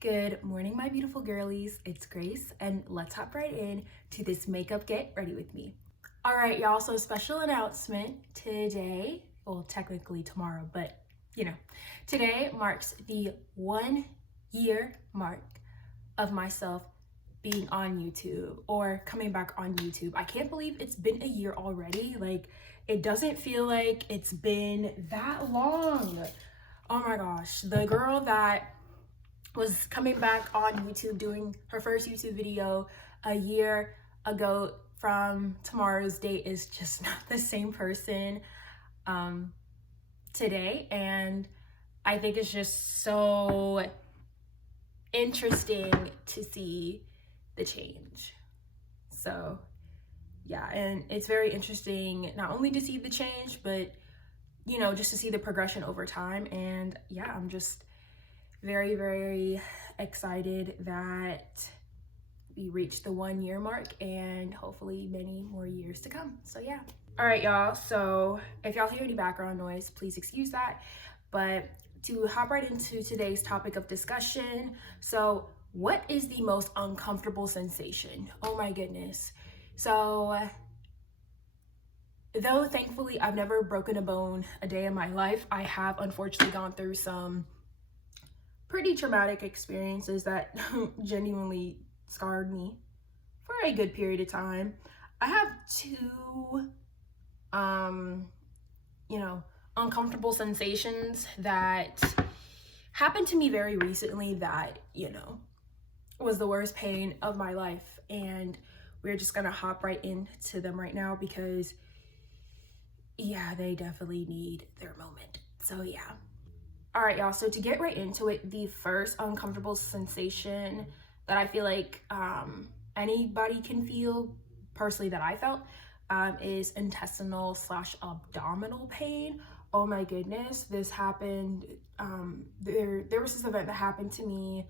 Good morning, my beautiful girlies. It's Grace, and let's hop right in to this makeup get ready with me. All right, y'all, so special announcement today, well, technically tomorrow, but today marks the 1 year mark of myself being on YouTube or coming back on YouTube. I can't believe it's been a year already. Like, it doesn't feel like it's been that long. Oh my gosh, the girl that was coming back on YouTube doing her first YouTube video a year ago from tomorrow's date is just not the same person today, and I think it's just so interesting to see the change. So yeah, and it's very interesting not only to see the change, but just to see the progression over time. And yeah, I'm just very, very excited that we reached the 1 year mark and hopefully many more years to come. So yeah. All right, y'all. So if y'all hear any background noise, please excuse that. But to hop right into today's topic of discussion. So what is the most uncomfortable sensation? Oh my goodness. So though thankfully I've never broken a bone a day in my life, I have unfortunately gone through some pretty traumatic experiences that genuinely scarred me for a good period of time. I have two uncomfortable sensations that happened to me very recently that was the worst pain of my life, and we're just gonna hop right into them right now because yeah, they definitely need their moment. So yeah. All right, y'all, so to get right into it, the first uncomfortable sensation that I feel like anybody can feel, personally that I felt, is intestinal / abdominal pain. Oh my goodness, this happened, there was this event that happened to me,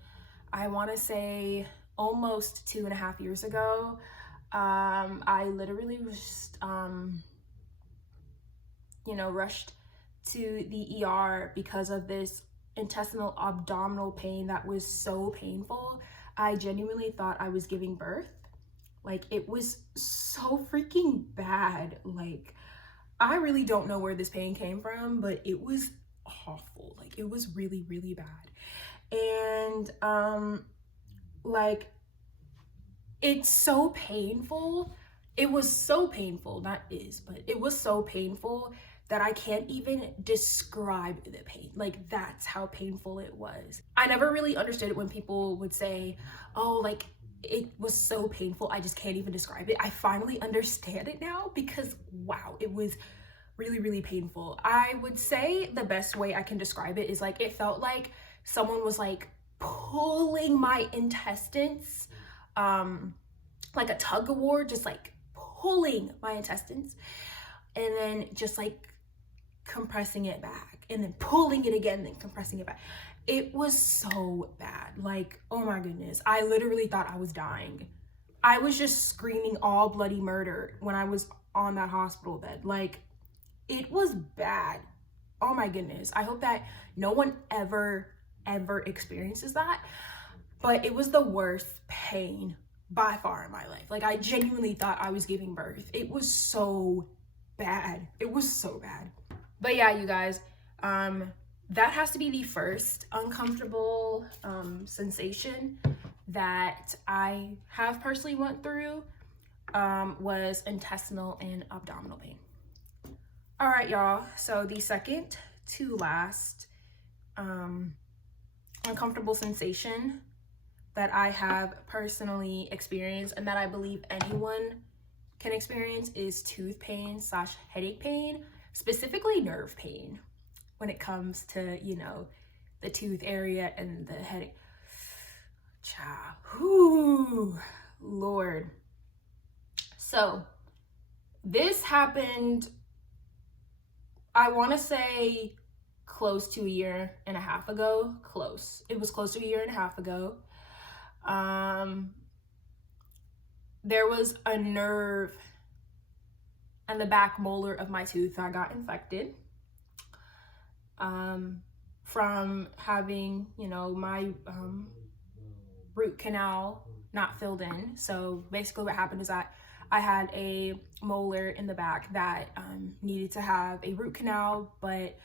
I wanna say almost 2.5 years ago. I literally was, rushed to the ER because of this intestinal abdominal pain that was so painful. I genuinely thought I was giving birth. Like, it was so freaking bad. Like, I really don't know where this pain came from, but it was awful. Like, it was really, really bad. And like, it's so painful. It was so painful, it was so painful that I can't even describe the pain. Like, that's how painful it was. I never really understood it when people would say, oh, like, it was so painful, I just can't even describe it. I finally understand it now because, wow, it was really, really painful. I would say the best way I can describe it is, like, it felt like someone was, like, pulling my intestines, like a tug of war, just, like, pulling my intestines, and then just, like, compressing it back, and then pulling it again, then compressing it back. It was so bad. Like, oh my goodness, I literally thought I was dying. I was just screaming all bloody murder when I was on that hospital bed. Like, it was bad. Oh my goodness, I hope that no one ever experiences that, but it was the worst pain by far in my life. Like, I genuinely thought I was giving birth. It was so bad. It was so bad. But yeah, you guys, that has to be the first uncomfortable sensation that I have personally went through, was intestinal and abdominal pain. All right, y'all, so the second to last uncomfortable sensation that I have personally experienced, and that I believe anyone can experience, is tooth pain / headache pain, specifically nerve pain when it comes to, the tooth area and the headache. Child, whoo, Lord. So this happened, I want to say close to 1.5 years ago. It was close to 1.5 years ago. There was a nerve and the back molar of my tooth that got infected from having, my root canal not filled in. So basically what happened is that I had a molar in the back that needed to have a root canal, but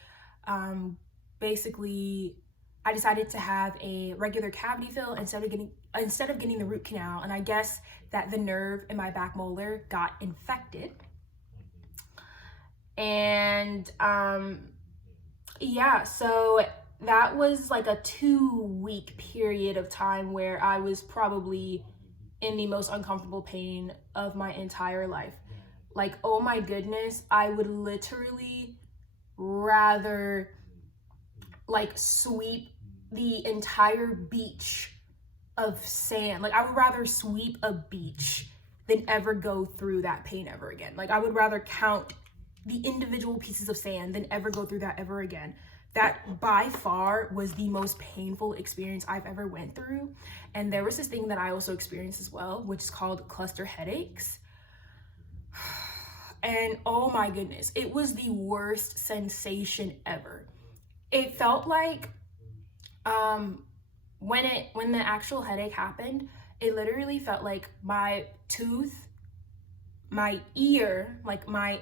basically I decided to have a regular cavity fill instead of getting the root canal. And I guess that the nerve in my back molar got infected. And yeah, so that was like a 2-week period of time where I was probably in the most uncomfortable pain of my entire life. Like, oh my goodness, I would literally rather like sweep the entire beach of sand. Like, I would rather sweep a beach than ever go through that pain ever again. Like, I would rather count the individual pieces of sand than ever go through that ever again. That by far was the most painful experience I've ever went through. And there was this thing that I also experienced as well, which is called cluster headaches. And oh my goodness, it was the worst sensation ever. It felt like when the actual headache happened, it literally felt like my tooth, my ear, like my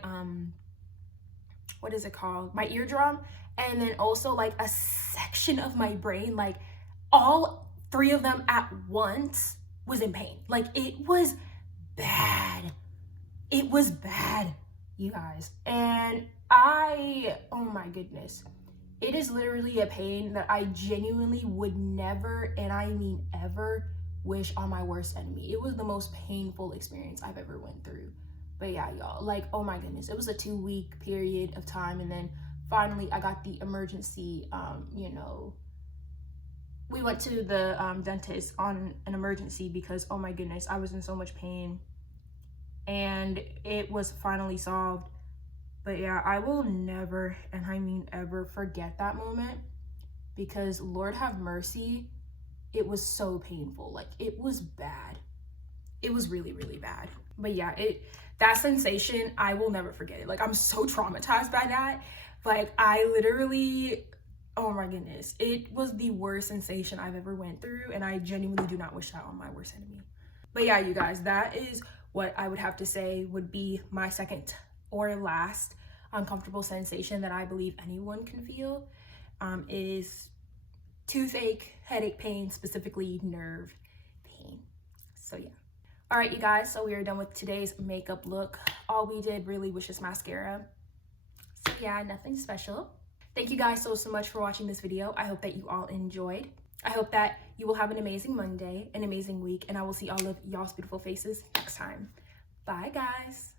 what is it called? My eardrum, and then also like a section of my brain, like all 3 of them at once was in pain. Like, it was bad. It was bad, you guys. And oh my goodness. It is literally a pain that I genuinely would never, and I mean ever, wish on my worst enemy. It was the most painful experience I've ever went through. But yeah, y'all, like, oh my goodness, it was a 2-week period of time, and then finally I got the emergency, we went to the dentist on an emergency because, oh my goodness, I was in so much pain, and it was finally solved. But yeah, I will never, and I mean ever, forget that moment, because Lord have mercy, it was so painful. Like, it was bad. It was really, really bad. But yeah, that sensation, I will never forget it. Like, I'm so traumatized by that. Like, I literally, oh my goodness, it was the worst sensation I've ever went through, and I genuinely do not wish that on my worst enemy. But yeah, you guys, that is what I would have to say would be my second or last uncomfortable sensation that I believe anyone can feel, is toothache, headache pain, specifically nerve pain. So yeah. All right, you guys, so we are done with today's makeup look. All we did really was just mascara. So yeah, nothing special. Thank you guys so much for watching this video. I hope that you all enjoyed. I hope that you will have an amazing Monday, an amazing week, and I will see all of y'all's beautiful faces next time. Bye, guys.